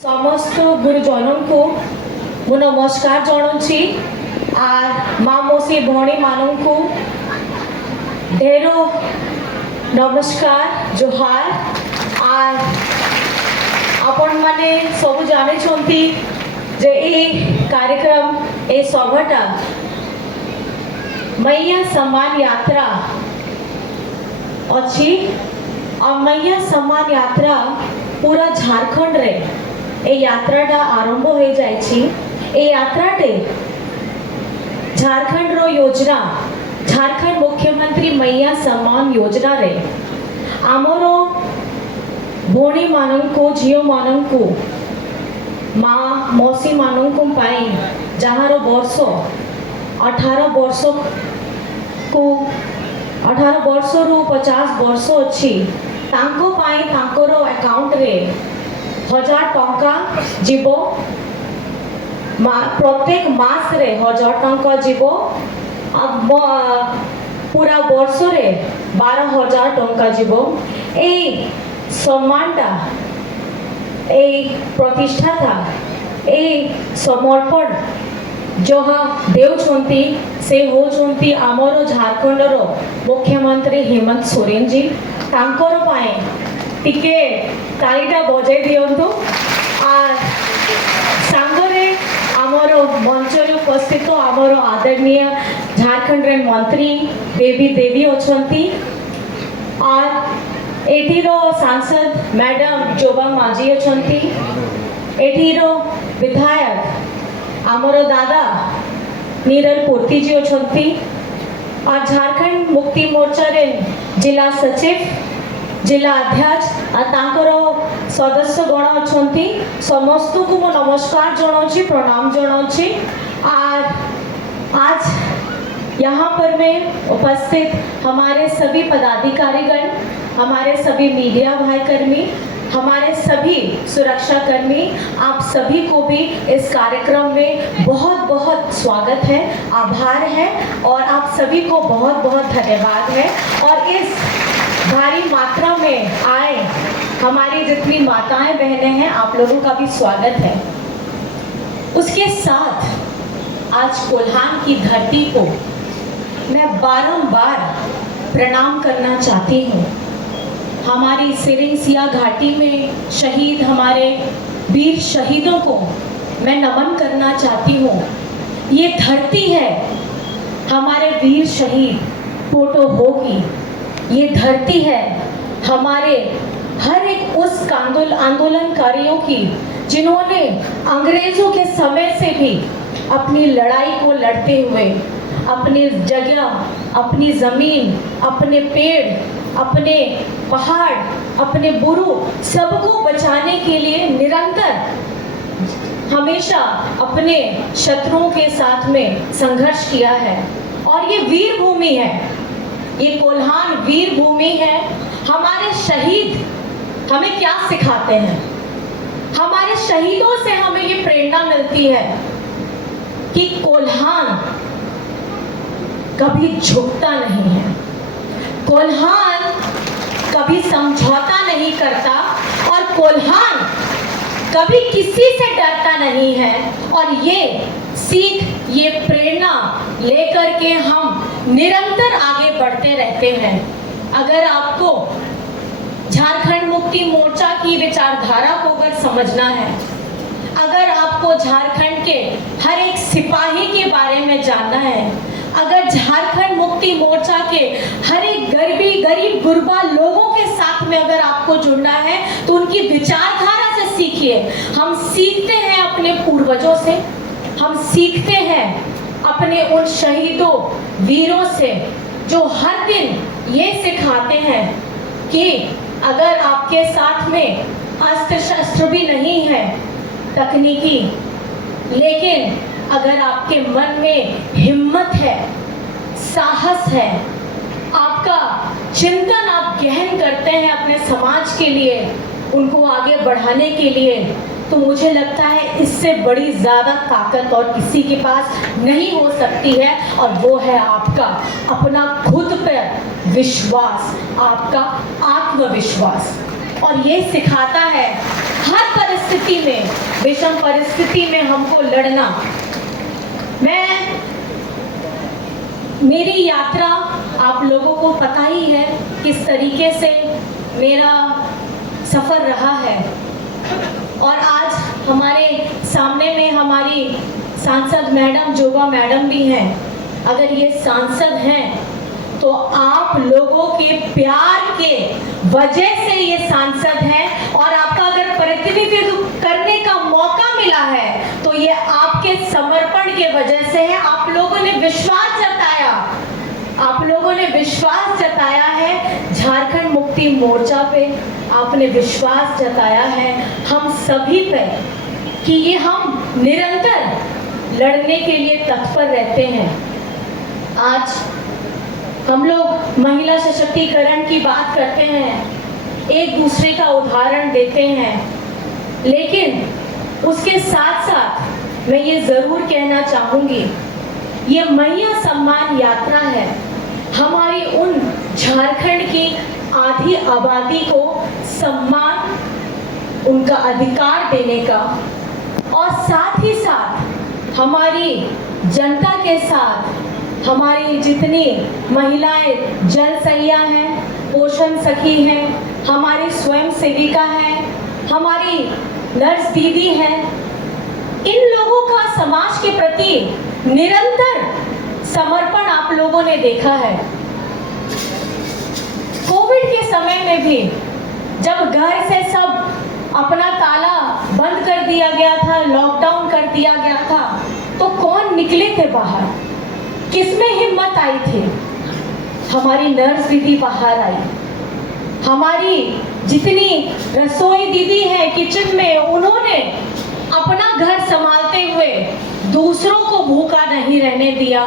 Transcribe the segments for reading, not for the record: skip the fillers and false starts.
समस्त गुरुजनों को मु नमस्कार जनाऊँगी आर माँ मौसी भौणी मानों को ढेरों नमस्कार जोहार आर आपण माने सब जाने चंती जे ए कार्यक्रम ए सभाटा मैया सम्मान यात्रा अच्छी और मैया सम्मान यात्रा पूरा झारखंड रे ए यात्राटा आरंभ हो जाइछि। ए यात्राटे झारखंड रो योजना झारखंड मुख्यमंत्री मैया सम्मान योजना रे आमरो भौणी मानंको झियो मानंको माँ मौसी मानंको पाई जहारो वर्ष 18 वर्ष को 18 वर्ष रु 50 वर्ष अच्छी तांको पाई तांकोरो अकाउंट रे 1000 टंका जीवो प्रत्येक मास रे 1000 टंका जीवो अब पूरा वर्ष रे 12000 टंका जीवो ए सम्मानटा ए प्रतिष्ठा था ए समर्पण जहाँ देउछंती से होछंती आमर झारखंड रो मुख्यमंत्री हेमंत सोरेन जी तांकर पाए टिके तालीटा बजाई दियंतु आर सांगरे आमर मंच उपस्थित आमर आदरणीय झारखंड रे मंत्री देवी अछंती और एटीरो सांसद मैडम जोबा माझी अछंती एटीरो विधायक आमर दादा नीरल पूर्ति जी अछंती और झारखंड मुक्ति मोर्चा रे जिला सचिव जिला अध्यक्ष सदस्य गण अछंती समस्त को मो नमस्कार जनाऊँगी प्रणाम जनाऊँगी और आज यहाँ पर मैं उपस्थित हमारे सभी पदाधिकारीगण हमारे सभी मीडिया भाई कर्मी हमारे सभी सुरक्षा कर्मी आप सभी को भी इस कार्यक्रम में बहुत बहुत स्वागत है आभार है और आप सभी को बहुत बहुत धन्यवाद है। और इस भारी मात्रा में आए हमारी जितनी माताएं बहनें हैं आप लोगों का भी स्वागत है। उसके साथ आज कोल्हान की धरती को मैं बारंबार प्रणाम करना चाहती हूँ। हमारी सिरिंसिया घाटी में शहीद हमारे वीर शहीदों को मैं नमन करना चाहती हूँ। ये धरती है हमारे वीर शहीद फोटो होगी, ये धरती है हमारे हर एक उस आंदोलनकारियों की जिन्होंने अंग्रेजों के समय से भी अपनी लड़ाई को लड़ते हुए अपनी जगह अपनी ज़मीन अपने पेड़ अपने पहाड़ अपने बुरु सबको बचाने के लिए निरंतर हमेशा अपने शत्रुओं के साथ में संघर्ष किया है। और ये वीर भूमि है, ये कोल्हान वीर भूमि है। हमारे शहीद हमें क्या सिखाते हैं, हमारे शहीदों से हमें ये प्रेरणा मिलती है कि कोल्हान कभी झुकता नहीं है, कोल्हान कभी समझौता नहीं करता और कोल्हान कभी किसी से डरता नहीं है। और ये सीख ये प्रेरणा लेकर के हम निरंतर आगे बढ़ते रहते हैं। अगर आपको झारखंड मुक्ति मोर्चा की विचारधारा को अगर समझना है, अगर आपको झारखंड के हर एक सिपाही के बारे में जानना है, अगर झारखंड मुक्ति मोर्चा के हर एक गरीब गुरबा लोगों के साथ में अगर आपको जुड़ना है तो उनकी विचारधारा से सीखिए। हम सीखते हैं अपने पूर्वजों से, हम सीखते हैं अपने उन शहीदों वीरों से जो हर दिन ये सिखाते हैं कि अगर आपके साथ में अस्त्र शस्त्र भी नहीं है तकनीकी, लेकिन अगर आपके मन में हिम्मत है साहस है आपका चिंतन आप गहन करते हैं अपने समाज के लिए उनको आगे बढ़ाने के लिए, तो मुझे लगता है इससे बड़ी ज़्यादा ताकत और किसी के पास नहीं हो सकती है। और वो है आपका अपना खुद पर विश्वास, आपका आत्मविश्वास। और ये सिखाता है हर परिस्थिति में, विषम परिस्थिति में हमको लड़ना। मेरी यात्रा आप लोगों को पता ही है किस तरीके से मेरा सफ़र रहा है। और आज हमारे सामने में हमारी सांसद मैडम जोबा मैडम भी हैं। अगर ये सांसद हैं तो आप लोगों के प्यार के वजह से ये सांसद हैं, और आपका अगर प्रतिनिधित्व करने का मौका मिला है तो ये आपके समर्पण के वजह से है। आप लोगों ने विश्वास जताया, आप लोगों ने विश्वास जताया है झारखंड मुक्ति मोर्चा पे, आपने विश्वास जताया है हम सभी पे कि ये हम निरंतर लड़ने के लिए तत्पर रहते हैं। आज हम लोग महिला सशक्तिकरण की बात करते हैं, एक दूसरे का उदाहरण देते हैं, लेकिन उसके साथ साथ मैं ये ज़रूर कहना चाहूँगी, ये मैया सम्मान यात्रा है हमारी उन झारखंड की आधी आबादी को सम्मान, उनका अधिकार देने का, और साथ ही साथ हमारी जनता के साथ हमारी जितनी महिलाएं जनसैया हैं, पोषण सखी हैं, हमारी स्वयं सेविका हैं, हमारी नर्स दीदी हैं, इन लोगों का समाज के प्रति निरंतर समर्पण आप लोगों ने देखा है। कोविड के समय में भी जब घर से सब अपना ताला बंद कर दिया गया था, लॉकडाउन कर दिया गया था, तो कौन निकले थे बाहर? किसमें हिम्मत आई थी? हमारी नर्स दीदी बाहर आई। हमारी जितनी रसोई दीदी है किचन में, उन्होंने अपना घर संभालते हुए दूसरों को भूखा नहीं रहने दिया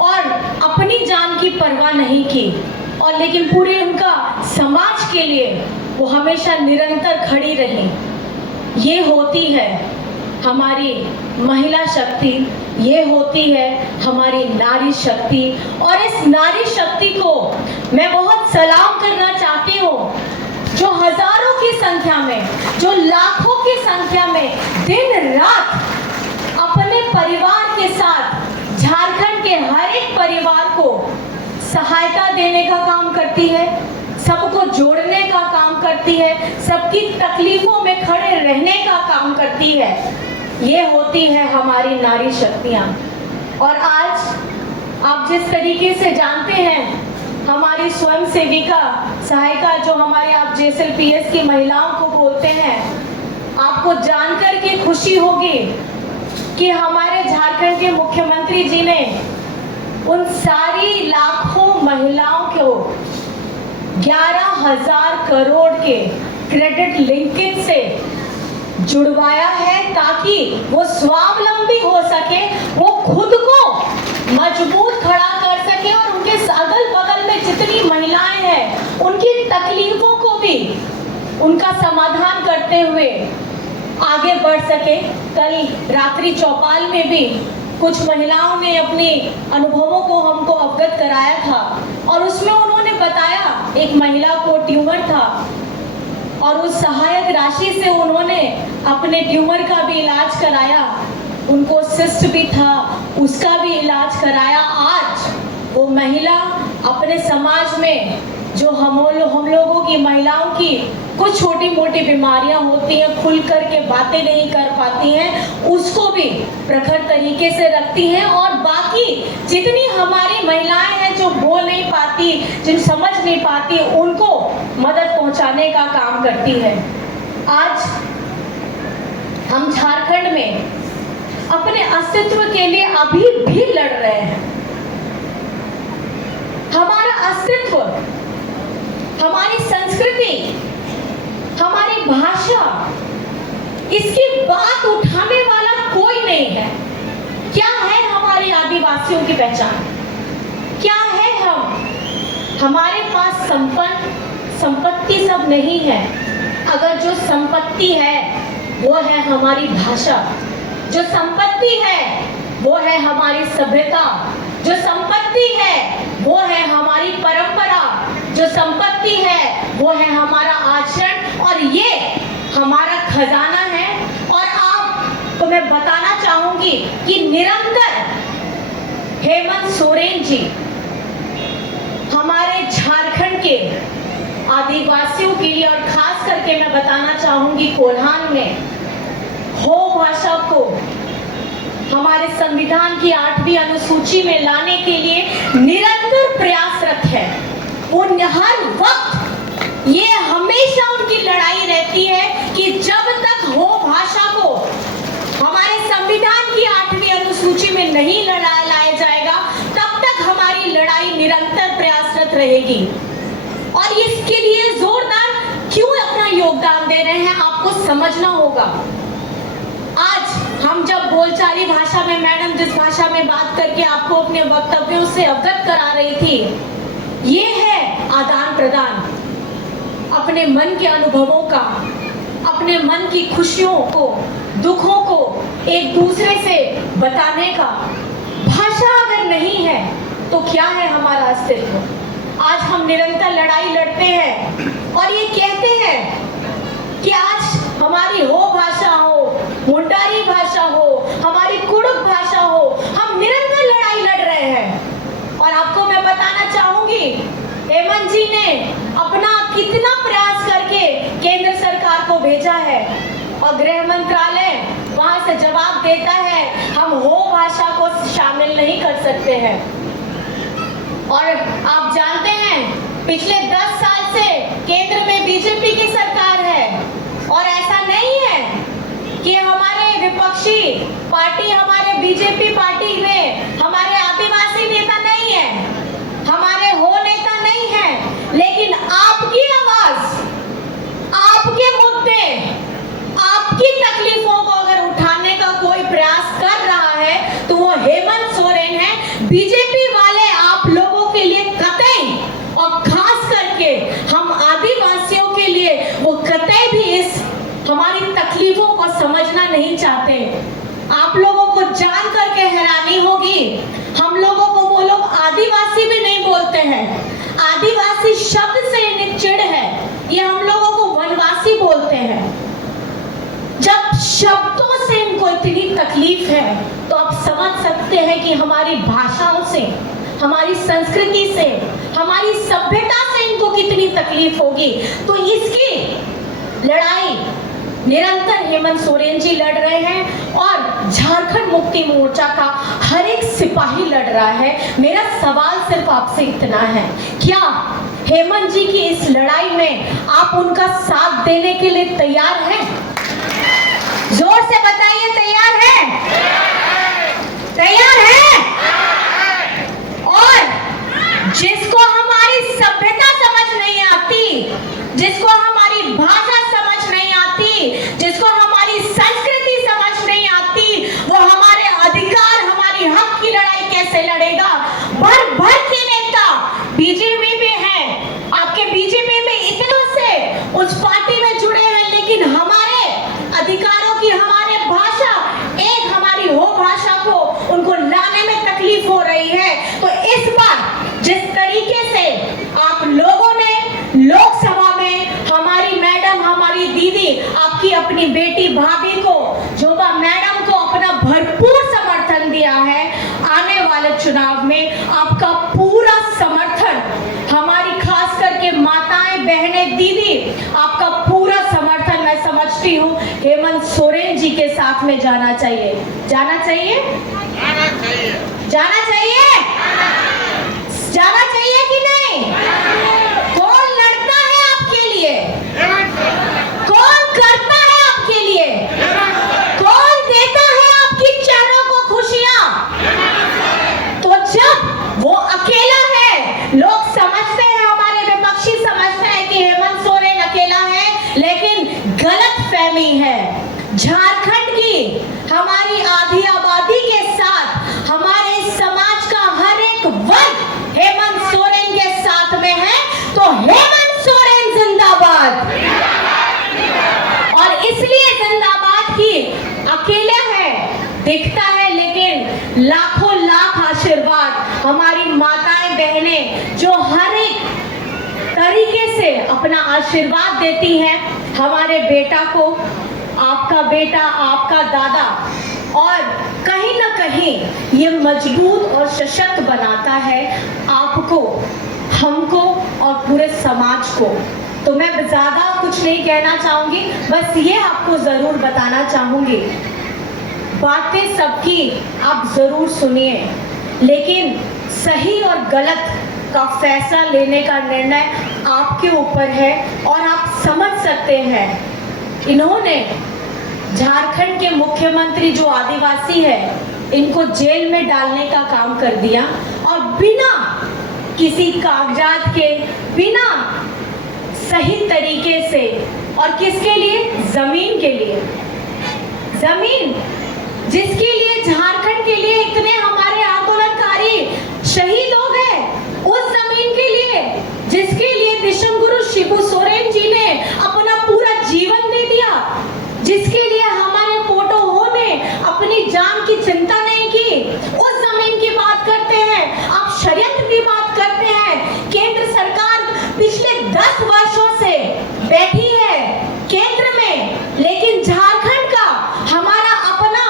और अपनी जान की परवाह नहीं की, और लेकिन पूरे उनका समाज के लिए वो हमेशा निरंतर खड़ी रही। ये होती है हमारी महिला शक्ति, ये होती है हमारी नारी शक्ति। और इस नारी शक्ति को मैं बहुत सलाम करना चाहती हूँ, जो हजारों की संख्या में, जो लाखों की संख्या में दिन रात अपने परिवार के साथ झारखंड के हर एक परिवार को सहायता देने का काम करती है, सबको जोड़ने का काम करती है, सबकी तकलीफों में खड़े रहने का काम करती है। ये होती है हमारी नारी शक्तियाँ। और आज आप जिस तरीके से जानते हैं, हमारी स्वयं सेविका सहायिका जो हमारे आप JSLPS की महिलाओं को बोलते हैं, आपको जानकर के खुशी होगी कि हमारे झारखंड के मुख्यमंत्री जी ने उन सारी लाखों महिलाओं को 11,000 करोड़ के क्रेडिट लिंकेज से जुड़वाया है, ताकि वो स्वावलंबी हो सके, वो खुद को मजबूत खड़ा कर सके और उनके अगल बगल में जितनी महिलाएं हैं उनकी तकलीफों को भी उनका समाधान करते हुए आगे बढ़ सके। कल रात्रि चौपाल में भी कुछ महिलाओं ने अपने अनुभवों को हमको अवगत कराया था, और उसमें उन्होंने बताया एक महिला को ट्यूमर था और उस सहायक राशि से उन्होंने अपने ट्यूमर का भी इलाज कराया, उनको सिस्ट भी था उसका भी इलाज कराया। आज वो महिला अपने समाज में जो हम लोगों की महिलाओं की कुछ छोटी मोटी बीमारियां होती हैं, खुल कर के बातें नहीं कर पाती हैं, उसको भी प्रखर तरीके से रखती हैं, और बाकी जितनी हमारी महिलाएं हैं जो बोल नहीं पाती, जिन समझ नहीं पाती, उनको मदद पहुंचाने का काम करती है। आज हम झारखंड में अपने अस्तित्व के लिए अभी भी लड़ रहे हैं। हमारा अस्तित्व, हमारी संस्कृति, हमारी भाषा, इसकी बात उठाने वाला कोई नहीं है। क्या है हमारी आदिवासियों की पहचान? क्या है हम? हमारे पास संपत्ति सब नहीं है। अगर जो संपत्ति है वो है हमारी भाषा, जो संपत्ति है वो है हमारी सभ्यता, जो संपत्ति है वो है हमारी परंपरा, जो संपत्ति है वो है हमारा आचरण, और ये हमारा खजाना है। और आपको मैं बताना चाहूंगी कि निरंतर हेमंत सोरेन जी हमारे झारखंड के आदिवासियों के लिए, और खास करके मैं बताना चाहूंगी कोल्हान में हो भाषा को हमारे संविधान की 8वीं अनुसूची में लाने के लिए निरंतर प्रयासरत है। उन हर वक्त ये हमेशा उनकी लड़ाई रहती है कि जब तक हो भाषा को हमारे संविधान की 8वीं अनुसूची में नहीं लाया जाएगा, तब तक हमारी लड़ाई निरंतर प्रयासरत रहेगी। और इसके लिए जोरदार क्यों अपना योगदान दे रहे हैं, आपको समझना होगा। आज हम जब बोलचाली भाषा में, मैडम जिस भाषा में बात करके आपको अपने वक्तव्यों से अवगत करा रही थी, ये है आदान प्रदान, अपने मन के अनुभवों का, अपने मन की खुशियों को, दुखों को एक दूसरे से बताने का। भाषा अगर नहीं है तो क्या है हमारा अस्तित्व? आज हम निरंतर लड़ाई लड़ते हैं और ये कहते हैं कि आज हमारी हो भाषा हो, मुंडारी भाषा हो, हमारी कुड़ुक भाषा हो, हम निरंतर लड़ाई लड़ रहे हैं। और आपको मैं बताना चाहूंगी, हेमंत जी ने अपना कितना प्रयास करके केंद्र सरकार को भेजा है और गृह मंत्रालय वहां से जवाब देता है हम हो भाषा को शामिल नहीं कर सकते हैं। और आप जानते हैं पिछले 10 साल से केंद्र में बीजेपी की सरकार है, और ऐसा नहीं है कि हमारे विपक्षी पार्टी, हमारे बीजेपी पार्टी में हमारे आदिवासी नेता नहीं है, हमारे हो नेता नहीं है, लेकिन आपकी आवाज, आपके मुद्दे, आपकी तकलीफों को अगर उठाने का कोई प्रयास कर रहा है तो वो हेमंत सोरेन है। बीजेपी वाले आप लोगों के लिए कतई, और खास करके हम आदिवासियों के लिए वो कतई भी इस हमारी तकलीफों को समझना नहीं चाहते। आप लोगों को जान करके हैरानी होगी, हम लोगों को वो लोग आदिवासी भी नहीं बोलते हैं। आदिवासी शब्द से इन्हें चिढ़ है, ये हम लोगों को वनवासी बोलते हैं। जब शब्दों से इनको इतनी तकलीफ है तो आप समझ सकते हैं कि हमारी भाषाओं से, हमारी संस्कृति से, हमारी सभ्यता से इनको कितनी तकलीफ होगी। तो इसकी लड़ाई निरंतर हेमंत सोरेन जी लड़ रहे हैं और झारखंड मुक्ति मोर्चा का हर एक सिपाही लड़ रहा है। मेरा सवाल सिर्फ आपसे इतना है, क्या हेमंत जी की इस लड़ाई में आप उनका साथ देने के लिए तैयार हैं? जोर से बताइए, तैयार है? तैयार है? और जिसको हमारी सभ्यता समझ नहीं आती, जिसको हमारी भाषा समझ नहीं आती, जिसको हमारी संस्कृति समझ नहीं आती, वो हमारे अधिकार, हमारी हक की लड़ाई कैसे लड़ेगा? भर भर के नेता बीजेपी में है, आपके बीजेपी में इतनों से उस पार्टी में जुड़े हैं, लेकिन हमारे अधिकारों की, हमारे भाषा, एक हमारी हो भाषा को उनको लाने में तकलीफ हो रही है। तो इस बार जिस तरीके से आप लोगों ने लोकसभा में हमारी मैडम, हमारी दीदी, आपकी अपनी बेटी भाभी को, जोबा मैडम को अपना भरपूर समर्थन दिया है, आने वाले चुनाव में आपका पूरा समर्थन, हमारी खास करके माताएं, बहनें, दीदी, आपका पूरा समर्थन मैं समझती हूँ हेमंत सोरेन जी के साथ में जाना चाहिए। जाना चाहिए? जाना चाहिए? जाना चाहिए कि नहीं? कौन लड़ता है आपके लिए? कौन करता है आपके लिए? कौन देता है आपकी चेहरों को खुशियां? तो जब वो अकेला है, लोग समझते हैं, हमारे विपक्षी समझते हैं कि हेमंत सोरेन अकेला है, लेकिन गलत फहमी है। झारखंड की हमारी आधी आबादी के साथ हमारे समाज का हर एक वर्ग हेमंत सोरेन के साथ में है, तो हेमंत सोरेन जिंदाबाद। और इसलिए जिंदाबाद की अकेला है, दिखता है, लेकिन लाखों लाख आशीर्वाद हमारी माताएं, बहनें जो हर एक अपना आशीर्वाद देती हैं हमारे बेटा को, आपका बेटा, आपका दादा, और कहीं ना कहीं ये मजबूत और सशक्त बनाता है आपको, हमको और पूरे समाज को। तो मैं ज़्यादा कुछ नहीं कहना चाहूँगी, बस ये आपको ज़रूर बताना चाहूँगी, बातें सबकी आप ज़रूर सुनिए, लेकिन सही और गलत का फैसला लेने का निर्णय आपके ऊपर है। और आप समझ सकते हैं, इन्होंने झारखंड के मुख्यमंत्री जो आदिवासी है, इनको जेल में डालने का काम कर दिया, और बिना किसी कागजात के, बिना सही तरीके से, और किसके लिए? जमीन के लिए। जमीन जिसके लिए, झारखंड के लिए इतने हमारे आंदोलनकारी शहीद हो गए, उस जमीन के लिए जिसके लिए विश्वगुरु शिबू सोरेन जी ने अपना पूरा जीवन दे दिया, जिसके लिए हमारे पोटो हो ने अपनी जान की चिंता नहीं की, उस जमीन की बात करते हैं आप, षड्यंत्र की बात करते हैं। केंद्र सरकार पिछले 10 वर्षों से बैठी है केंद्र में, लेकिन झारखंड का हमारा अपना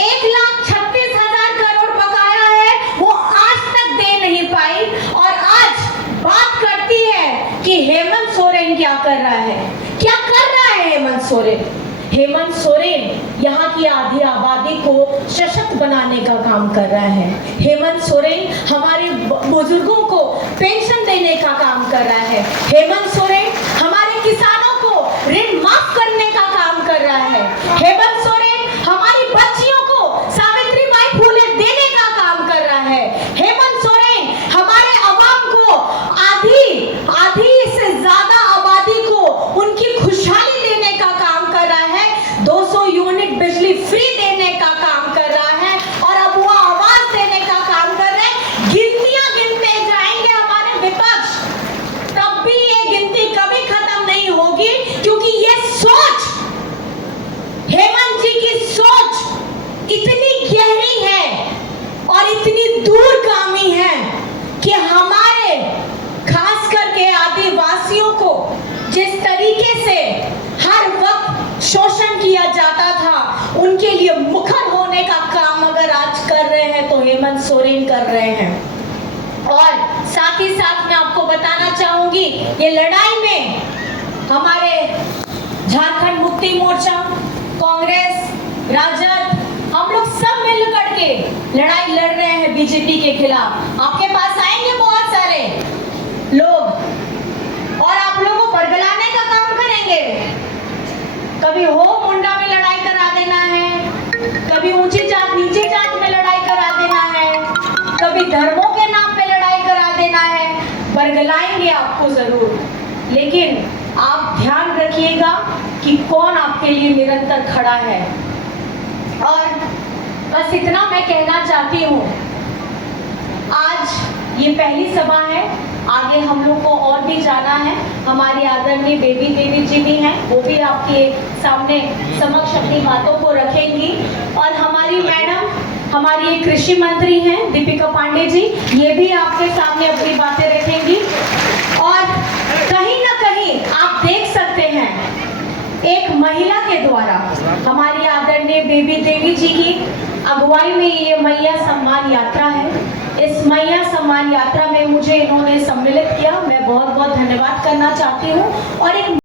1,36,000 करोड़ बकाया है, वो आज तक दे नहीं पाई। और आज बात करती है कि हेमंत सोरेन क्या कर रहा है। क्या कर रहा है हेमंत सोरेन? हेमंत सोरेन यहाँ की आधी आबादी को सशक्त बनाने का काम कर रहा है। हेमंत सोरेन हमारे बुजुर्गों को पेंशन देने का काम कर रहा है। हेमंत सोरेन हमारे किसानों को ऋण माफ करने का काम कर रहा है। हेमंत सोरेन हमारी बच्चियों को सावित्रीबाई फुले देने का काम कर रहा है। हेमंत सोरेन हमारे अवाम को आधी से ज्यादा आबादी को उनकी खुशहाली देने का काम कर रहा है। 200 यूनिट बिजली फ्री देने का काम कर रहा है, और अब वो आवाज देने का काम कर रहे हैं। गिनतियां गिनते जाएंगे हमारे विपक्ष, तब भी ये गिनती कभी खत्म नहीं होगी, क्योंकि ये सोच, हेमंत जी की सोच इतनी गहरी है और इतनी दूरगामी है कि हमारे खास करके आदिवासियों को जिस तरीके से हर वक्त शोषण किया जाता था, उनके लिए मुखर होने का काम अगर आज कर रहे हैं तो हेमंत सोरेन कर रहे हैं। और साथ ही साथ मैं आपको बताना चाहूंगी, ये लड़ाई में हमारे झारखंड मुक्ति मोर्चा, कांग्रेस, राजद, हम लोग सब मिलकर के लड़ाई लड़ रहे हैं बीजेपी के खिलाफ। आपके पास आएंगे बहुत सारे लोग और आप लोगों को बरगलाने का काम करेंगे। कभी हो मुंडा में लड़ाई करा देना है, कभी ऊंची जात नीचे जात में लड़ाई करा देना है, कभी धर्मों के नाम पे लड़ाई करा देना है। बरगलाएंगे आपको जरूर, लेकिन आप ध्यान रखिएगा कि कौन आपके लिए निरंतर खड़ा है। और बस इतना मैं कहना चाहती हूँ, आज ये पहली सभा है, आगे हम लोग को और भी जाना है। हमारी आदरणीय बेबी देवी जी भी हैं, वो भी आपके सामने समक्ष अपनी बातों को रखेंगी। और हमारी मैडम, हमारी एक कृषि मंत्री हैं दीपिका पांडे जी, ये भी आपके सामने अपनी बातें रखेंगी। और कहीं ना कहीं आप देख सकते हैं, एक महिला के द्वारा हमारी आदरणीय बेबी देवी जी की अगुवाई में ये मैया सम्मान यात्रा है। इस मैया सम्मान यात्रा में मुझे इन्होंने सम्मिलित किया, मैं बहुत बहुत धन्यवाद करना चाहती हूँ। और एक